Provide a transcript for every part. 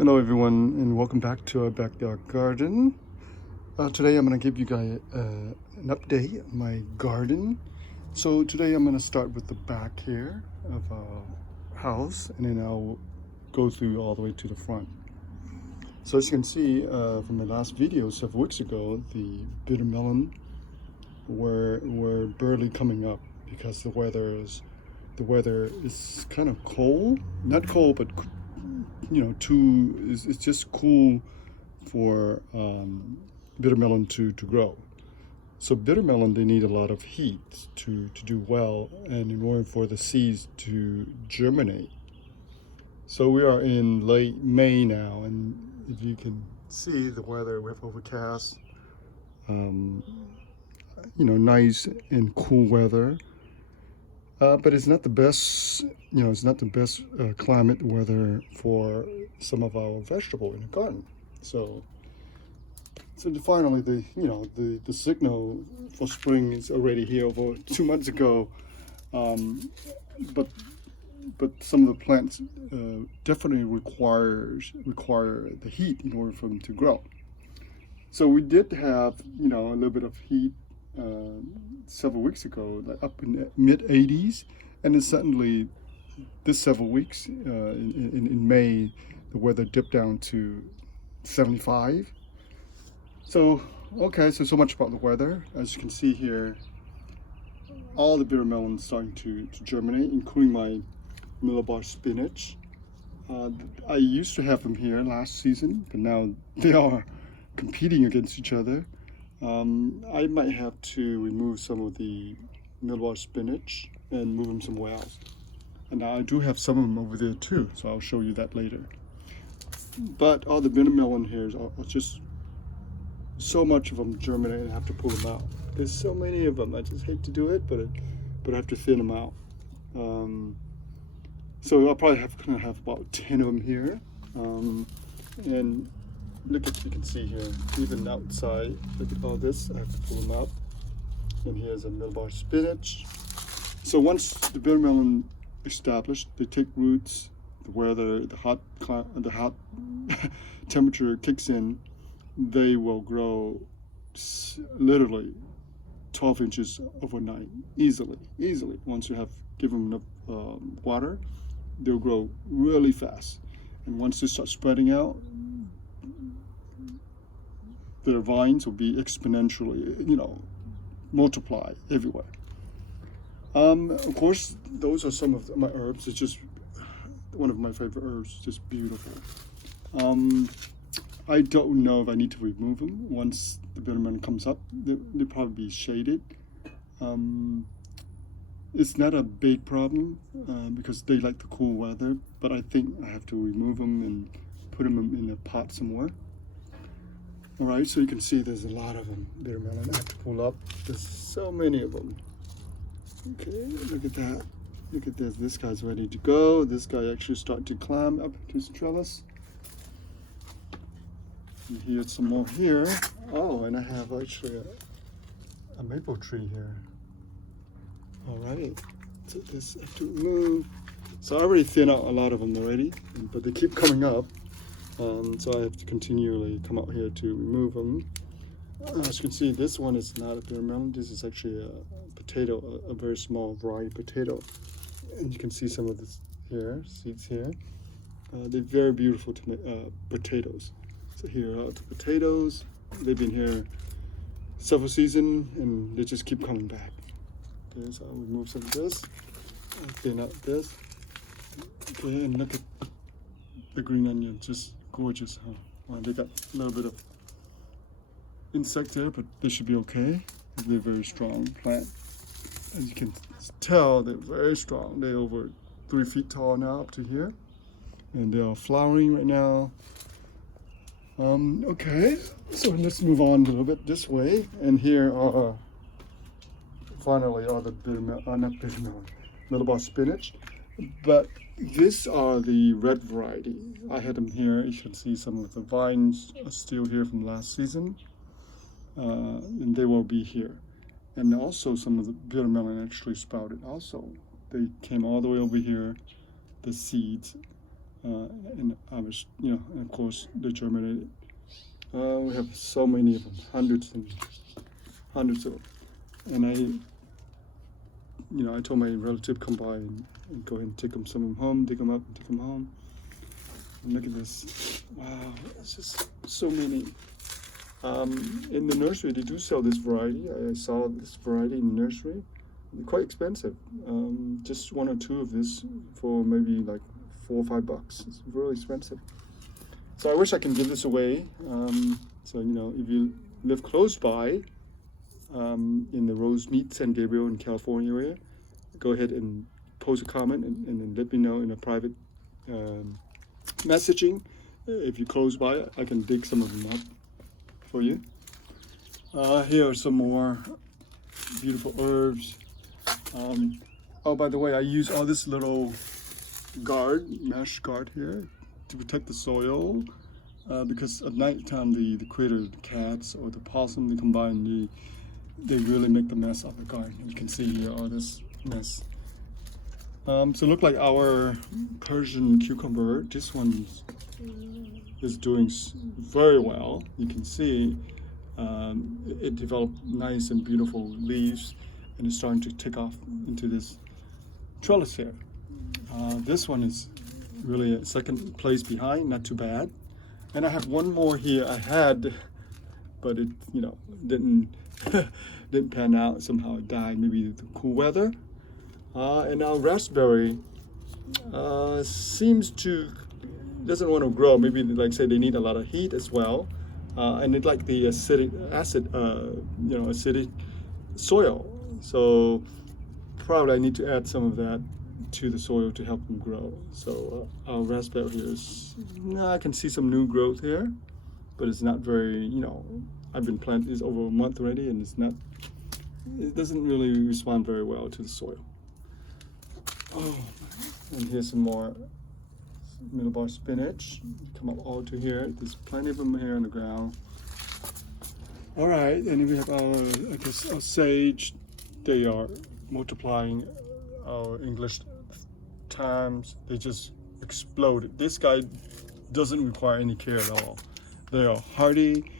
Hello everyone, and welcome back to our backyard garden. Today I'm going to give you guys an update on my garden. So today I'm going to start with the back here of our house, and then I'll go through all the way to the front. So as you can see from my last video several weeks ago, the bitter melon were barely coming up because the weather is kind of cold. Not cold, but it's just cool for bitter melon to grow. So bitter melon, they need a lot of heat to do well, and in order for the seeds to germinate. So we are in late May now, and if you can see the weather, we have overcast, nice and cool weather. But it's not the best, it's not the best climate weather for some of our vegetable in the garden. So finally, the signal for spring is already here over 2 months ago. But some of the plants definitely require the heat in order for them to grow. So we did have a little bit of heat several weeks ago, like up in the mid 80s, and then suddenly this several weeks in May, the weather dipped down to 75. So so much about the weather. As you can see here, all the bitter melons starting to germinate, including my millibar spinach. I used to have them here last season, but now they are competing against each other. I might have to remove some of the millibar spinach and move them somewhere else. And I do have some of them over there too, so I'll show you that later. But all the bitter melon here are just so much of them germinate, and I have to pull them out. There's so many of them. I just hate to do it, but I have to thin them out. So I'll probably have about 10 of them here. And look at, you can see here, even outside, look at all this. I have to pull them out. And here's a millibar spinach. So once the bitter melon established, they take roots. The weather, the hot temperature kicks in, they will grow literally 12 inches overnight, easily. Once you have given them enough water, they'll grow really fast. And once they start spreading out, their vines will be exponentially, multiply everywhere. Of course, those are some of my herbs. It's just one of my favorite herbs, just beautiful. I don't know if I need to remove them once the bitter melon comes up. They'll probably be shaded. It's not a big problem because they like the cool weather, but I think I have to remove them and put them in a pot somewhere. All right, so you can see there's a lot of them, bitter melon. I have to pull up. There's so many of them. Okay, look at that. Look at this. This guy's ready to go. This guy actually started to climb up to his trellis. And here's some more here. Oh, and I have actually a maple tree here. All right, so this I have to remove. So I already thinned out a lot of them already, but they keep coming up. So I have to continually come out here to remove them. As you can see, this one is not a bitter melon. This is actually a potato, a very small variety potato. And you can see some of this here, seeds here. They're very beautiful potatoes. So here are the potatoes. They've been here several seasons, and they just keep coming back. Okay, so I'll remove some of this. I'll thin out this. Okay, and look at the green onion, just gorgeous, huh? Well, they got a little bit of insect there, but they should be okay. They're a very strong plant. As you can tell, they're very strong. They're over 3 feet tall now, up to here. And they are flowering right now. Okay, so let's move on a little bit this way. And here are finally all the millibar spinach. But these are the red variety. I had them here. You can see some of the vines are still here from last season. And they will be here. And also some of the bitter melon actually sprouted also. They came all the way over here, the seeds. and I was, and of course they germinated. We have so many of them, hundreds and hundreds of them. And I told my relative come by and go ahead and take them some of them home, dig them up and take them home. And look at this. Wow, it's just so many. In the nursery, they do sell this variety. I saw this variety in the nursery. They're quite expensive. Just one or two of this for maybe like $4 or $5. It's really expensive. So I wish I can give this away. So if you live close by, in the Rosemead, San Gabriel, in California area, go ahead and post a comment and then let me know in a private messaging. If you're close by, I can dig some of them up for you. Here are some more beautiful herbs. Oh, by the way, I use all this little mesh guard here to protect the soil, because at night time the critter, the cats or the possum, they come by and they really make the mess of the garden. You can see here all this mess. So look like our Persian cucumber. This one is doing very well. You can see it developed nice and beautiful leaves, and it's starting to take off into this trellis here. This one is really a second place behind, not too bad. And I have one more here I had, but it didn't didn't pan out. Somehow it died, maybe the cool weather. And our raspberry seems to doesn't want to grow. Maybe like say they need a lot of heat as well, and it like the acidic soil. So probably I need to add some of that to the soil to help them grow. So our raspberry here is, I can see some new growth here, but it's not very, I've been planting this over a month already, and it doesn't really respond very well to the soil. Oh, and here's some more middlebar spinach. Come up all to here. There's plenty of them here on the ground. All right, and then we have our sage. They are multiplying. Our English times, they just exploded. This guy doesn't require any care at all. They are hardy,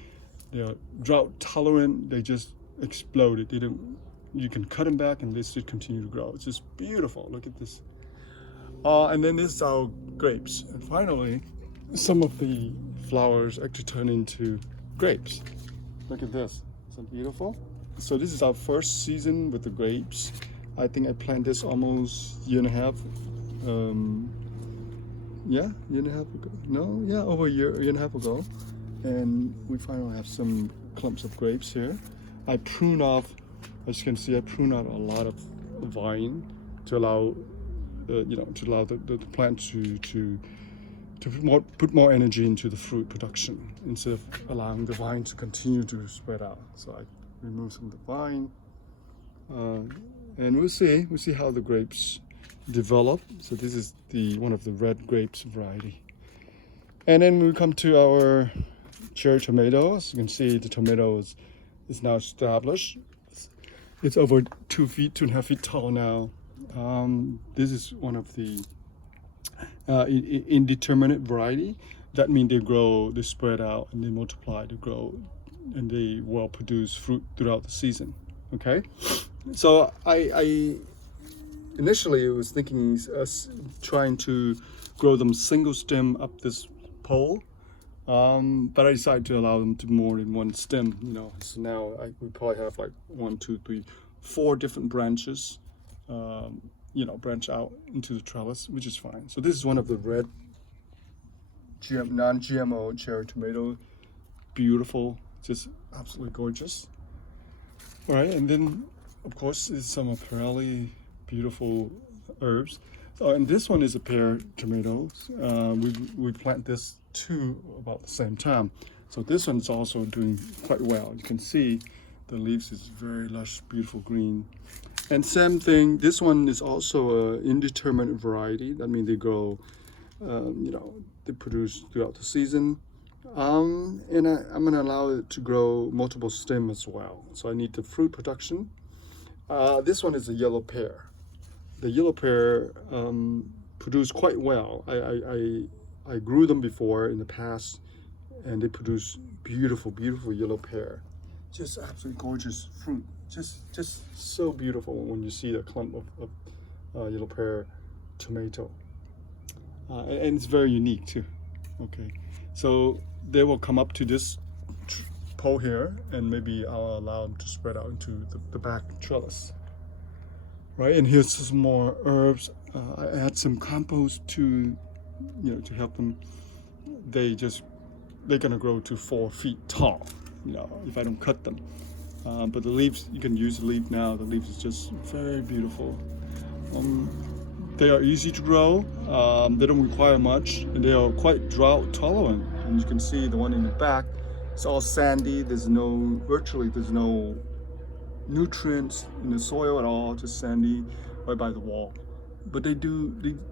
they are drought tolerant, they just exploded. You can cut them back and they still continue to grow. It's just beautiful. Look at this. And then this is our grapes. And finally, some of the flowers actually turn into grapes. Look at this. Isn't it beautiful? So this is our first season with the grapes. I think I planted this almost a year and a half. Year and a half ago. No, yeah, over a year and a half ago. And we finally have some clumps of grapes here. I prune off, as you can see, I prune out a lot of vine to allow, the plant to put more energy into the fruit production instead of allowing the vine to continue to spread out. So I remove some of the vine. And we'll see how the grapes develop. So this is one of the red grapes variety. And then we come to our cherry tomatoes. You can see the tomato is now established. It's over 2.5 feet tall now. This is one of the indeterminate variety. That means they spread out and they multiply, they grow, and they will produce fruit throughout the season. Okay, so I initially was thinking trying to grow them single stem up this pole, but I decided to allow them to more than one stem. So now we probably have like 1, 2, 3, 4 different branches, branch out into the trellis, which is fine. So this is one of the red non-GMO cherry tomato, beautiful, just absolutely gorgeous. All right, and then of course is some apparently beautiful herbs. And this one is a pear tomatoes. We plant this two about the same time. So this one's also doing quite well. You can see the leaves is very lush, beautiful green. And same thing, this one is also an indeterminate variety. That means they grow, they produce throughout the season. And I'm going to allow it to grow multiple stems as well. So I need the fruit production. This one is a yellow pear. The yellow pear, produce quite well. I grew them before in the past, and they produce beautiful, beautiful yellow pear. Just absolutely gorgeous fruit. Just so beautiful when you see the clump of yellow pear tomato. And it's very unique too. Okay, so they will come up to this pole here, and maybe I'll allow them to spread out into the back trellis. Right, and here's some more herbs. I add some compost to, to help them. They're gonna grow to 4 feet tall, if I don't cut them. But the leaves, you can use the leaf now. The leaf is just very beautiful. They are easy to grow. They don't require much, and they are quite drought tolerant. And you can see the one in the back, it's all sandy. Virtually there's no nutrients in the soil at all, just sandy right by the wall. But they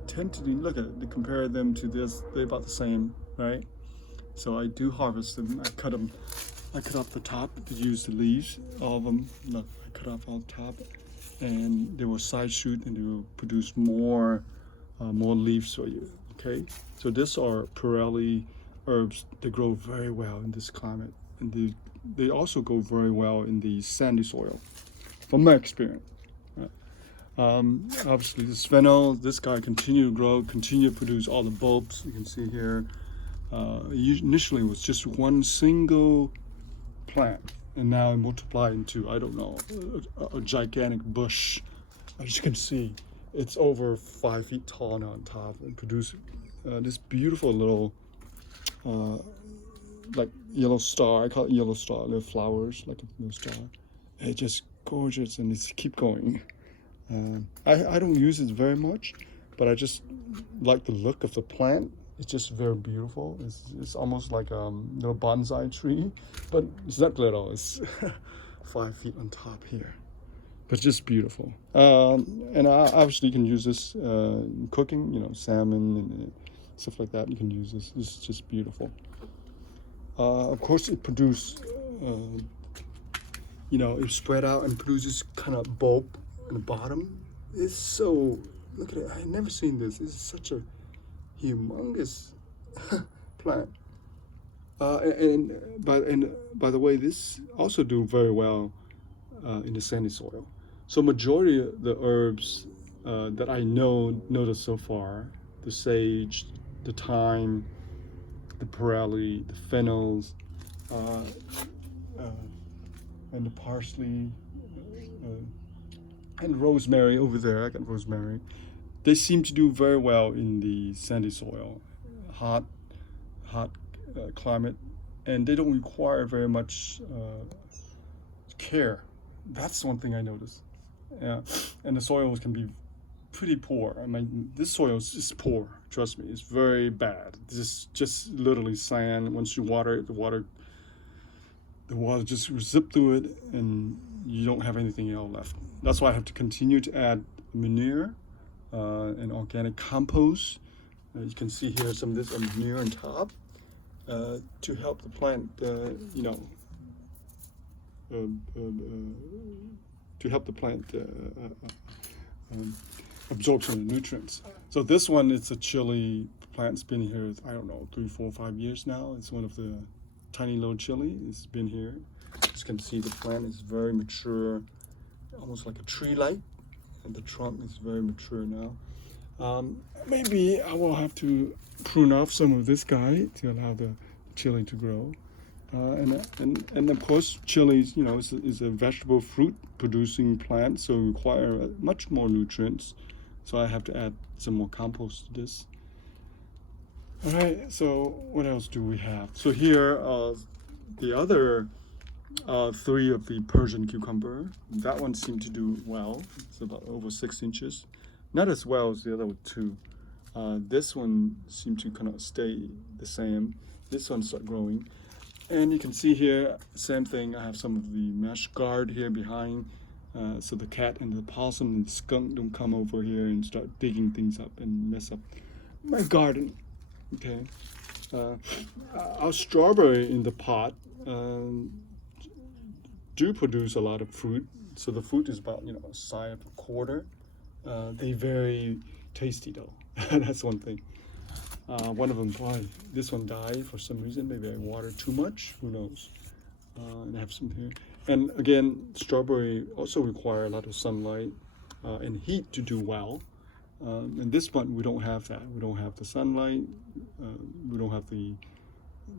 tend to look at it, they compare them to this, they're about the same, right? So I do harvest them. I cut off the top to use the leaves, all of them. Look, I cut off all the top, and they will side shoot and they will produce more leaves for you. Okay, so these are Pirelli herbs. They grow very well in this climate, and they also go very well in the sandy soil, from my experience. Obviously, this fennel, this guy continue to grow, continue to produce all the bulbs. You can see here. Initially, it was just one single plant, and now it multiplied into, I don't know, a gigantic bush. As you can see, it's over 5 feet tall now on top, and produce this beautiful little like yellow star. I call it yellow star, little flowers like a yellow star. It's just gorgeous, and it's keep going. I don't use it very much, but I just like the look of the plant. It's just very beautiful. It's almost like a little bonsai tree, but it's not little. It's 5 feet on top here, but just beautiful. And obviously you can use this in cooking, salmon and stuff like that. You can use this. This is just beautiful. Of course, it produces, it spread out and produces kind of bulb in the bottom. It's so, look at it. I've never seen this. This is such a humongous plant. And by the way, this also do very well in the sandy soil. So majority of the herbs that I noticed so far, the sage, the thyme, the Pirelli, the fennels, and the parsley, and rosemary over there. I got rosemary. They seem to do very well in the sandy soil, hot climate, and they don't require very much care. That's one thing I noticed. Yeah, and the soils can be pretty poor. I mean, this soil is just poor. Trust me, it's very bad. This is just literally sand. Once you water it, the water just zip through it, and you don't have anything else left. That's why I have to continue to add manure and organic compost. You can see here some of this manure on top to help the plant, to help the plant absorb some of the nutrients. So this one, it's a chili plant. It's been here, I don't know, 3, 4, 5 years now. It's one of the tiny little chili. It's been here. As you can see, the plant is very mature, almost like a tree-like, and the trunk is very mature now. Maybe I will have to prune off some of this guy to allow the chili to grow. And of course, chili, is a vegetable fruit producing plant, so require much more nutrients. So I have to add some more compost to this. All right, so what else do we have? So here, the other 3 of the Persian cucumber. That one seemed to do well. It's about over 6 inches. Not as well as the other 2. This one seemed to kind of stay the same. This one started growing. And you can see here, same thing. I have some of the mesh guard here behind, so the cat and the possum and the skunk don't come over here and start digging things up and mess up my garden. Okay. Our strawberry in the pot do produce a lot of fruit. So the fruit is about, a size of a quarter. They're very tasty though. That's one thing. One of them probably, this one died for some reason. Maybe I watered too much. Who knows? And I have some here. And again, strawberry also require a lot of sunlight and heat to do well. And this one we don't have that. We don't have the sunlight. We don't have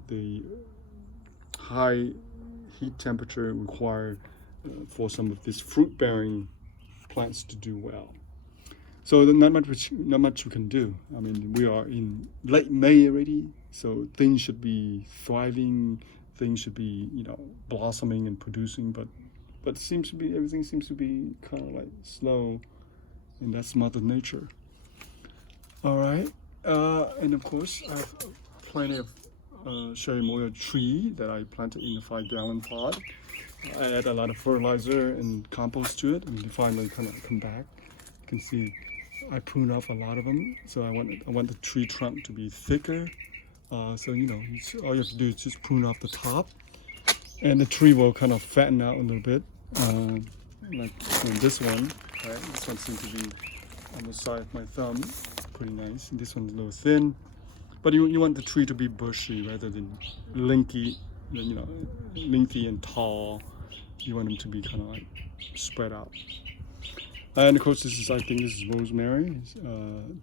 the high heat temperature required for some of these fruit-bearing plants to do well. So not much we can do. I mean, we are in late May already, so things should be thriving. Things should be, blossoming and producing, but it seems to be, everything seems to be kind of like slow, and that's Mother Nature. All right, and of course I have plenty of cherry moya tree that I planted in a 5-gallon pot. I add a lot of fertilizer and compost to it, and they finally kind of come back. You can see I pruned off a lot of them, so I want the tree trunk to be thicker. So all you have to do is just prune off the top, and the tree will kind of fatten out a little bit, like this one. Right, this one seems to be on the side of my thumb, pretty nice. And this one's a little thin, but you want the tree to be bushy rather than lengthy, lengthy and tall. You want them to be kind of like spread out. And of course, I think this is rosemary.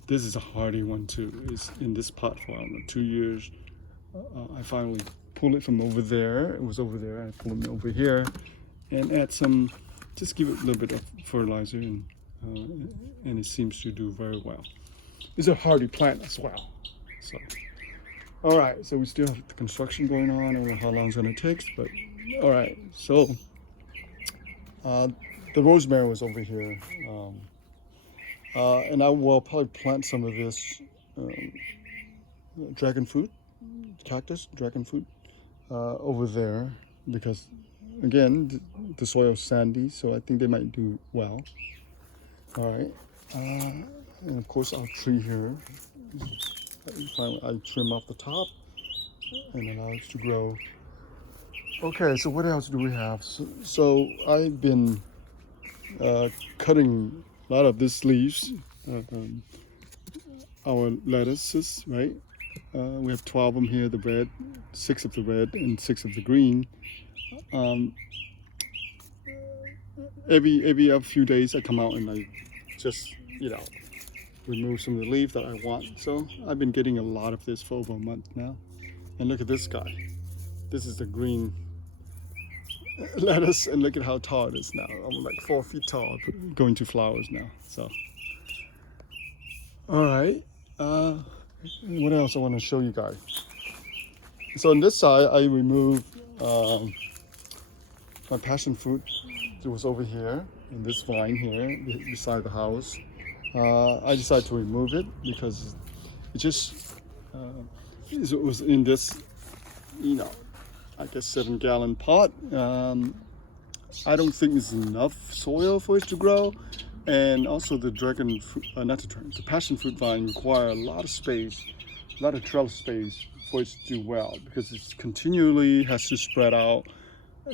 This is a hardy one too. It's in this pot for, I don't know, 2 years. I finally pulled it from over there. It was over there. I pulled it over here and add some, just give it a little bit of fertilizer, and it seems to do very well. It's a hardy plant as well. So, all right. So we still have the construction going on. I don't know how long it's gonna take, but all right. So. The rosemary was over here, and I will probably plant some of this dragon fruit, cactus, dragon fruit, over there, because again, the soil is sandy, so I think they might do well. All right, and of course our tree here, finally I trim off the top and allow it to grow. Okay, so what else do we have? So I've been cutting a lot of these leaves, our lettuces, right? We have 12 of them here, the red, 6 of the red and 6 of the green. Every few days I come out and I just, remove some of the leaves that I want. So I've been getting a lot of this for over a month now. And look at this guy. This is the green lettuce, and look at how tall it is now. I'm like 4 feet tall, going to flowers now. So, all right. What else I want to show you guys? So on this side, I removed my passion fruit. It was over here in this vine here beside the house. I decided to remove it because it just it was in this, I guess 7-gallon pot. I don't think it's enough soil for it to grow, and also the the passion fruit vine require a lot of space, a lot of trellis space for it to do well, because it continually has to spread out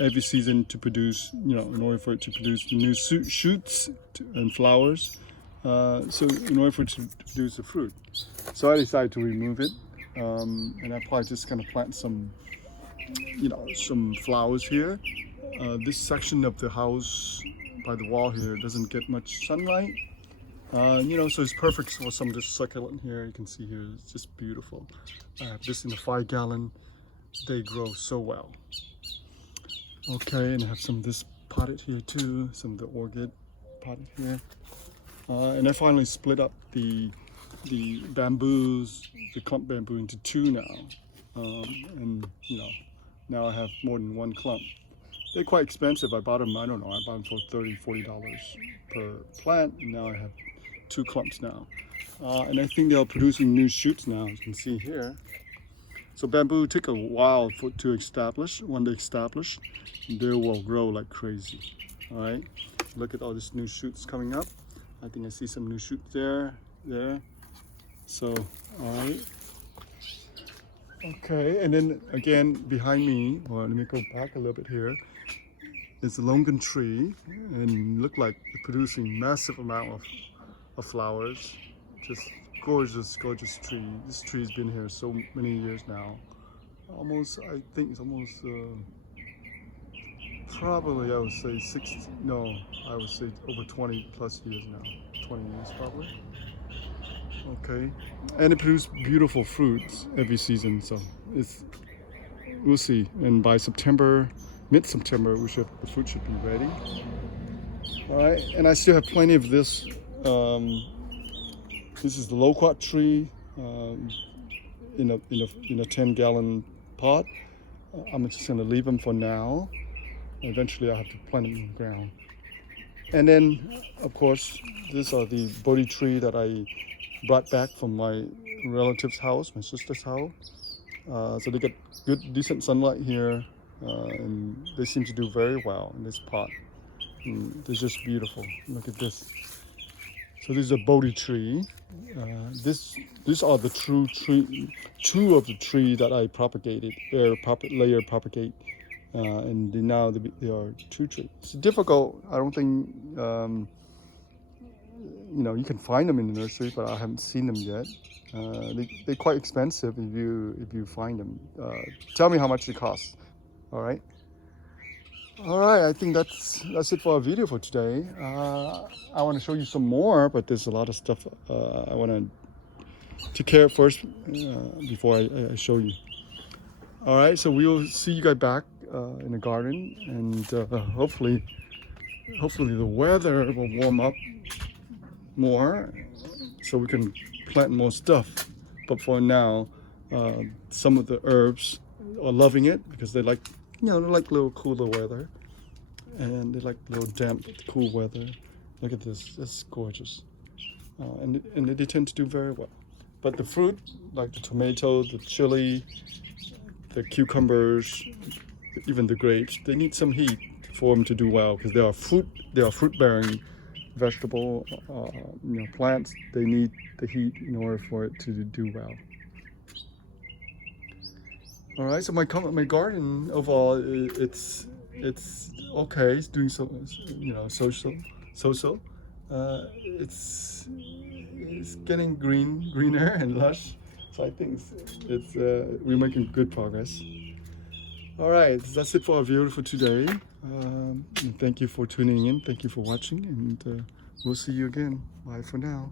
every season to produce, in order for it to produce the new shoots and flowers. So in order for it to produce the fruit, so I decided to remove it, and I probably just gonna plant some flowers here. This section of the house by the wall here doesn't get much sunlight, so it's perfect for some of this succulent here. You can see here, it's just beautiful. I have this in a 5-gallon. They grow so well. Okay, and I have some of this potted here too, some of the orchid potted here. And I finally split up the bamboos, the clump bamboo, into 2 now. And now I have more than 1 clump. They're quite expensive. I bought them, I bought them for $30–40 per plant. And now I have 2 clumps now. And I think they're producing new shoots now, as you can see here. So bamboo take a while to establish. When they establish, they will grow like crazy. All right, look at all these new shoots coming up. I think I see some new shoots there. So, all right. Okay, and then again behind me, well, let me go back a little bit here. It's a longan tree, and look like it's producing massive amount of flowers. Just gorgeous, gorgeous tree. This tree's been here so many years now. Almost, I think it's almost, probably I would say 60, no, I would say over 20 plus years now. 20 years probably. Okay. And it produces beautiful fruits every season, so we'll see. And by September, mid-September, the fruit should be ready. All right, and I still have plenty of this. This is the loquat tree in a 10-gallon pot. I'm just going to leave them for now. Eventually, I'll have to plant them in the ground. And then, of course, these are the Bodhi tree that I brought back from my relative's house, my sister's house. So they get good, decent sunlight here, and they seem to do very well in this pot. And they're just beautiful. Look at this. So this is a Bodhi tree. These are the two of the tree that I propagated, layer propagate, and now they are two trees. It's difficult. I don't think you can find them in the nursery, but I haven't seen them yet. They're quite expensive if you find them. Tell me how much they cost. All right. All right, I think that's it for our video for today. I want to show you some more, but there's a lot of stuff I want to take care of first before I show you. All right, so we'll see you guys back in the garden, and hopefully the weather will warm up more so we can plant more stuff. But for now, some of the herbs are loving it because they like they like a little cooler weather, and they like a little damp, cool weather. Look at this, that's gorgeous. And they tend to do very well. But the fruit, like the tomato, the chili, the cucumbers, even the grapes, they need some heat for them to do well because they are fruit-bearing vegetable plants. They need the heat in order for it to do well. All right, so my garden overall, it's okay. It's doing so it's getting greener and lush. So I think we're making good progress. All right, that's it for our video for today. And thank you for tuning in. Thank you for watching, and we'll see you again. Bye for now.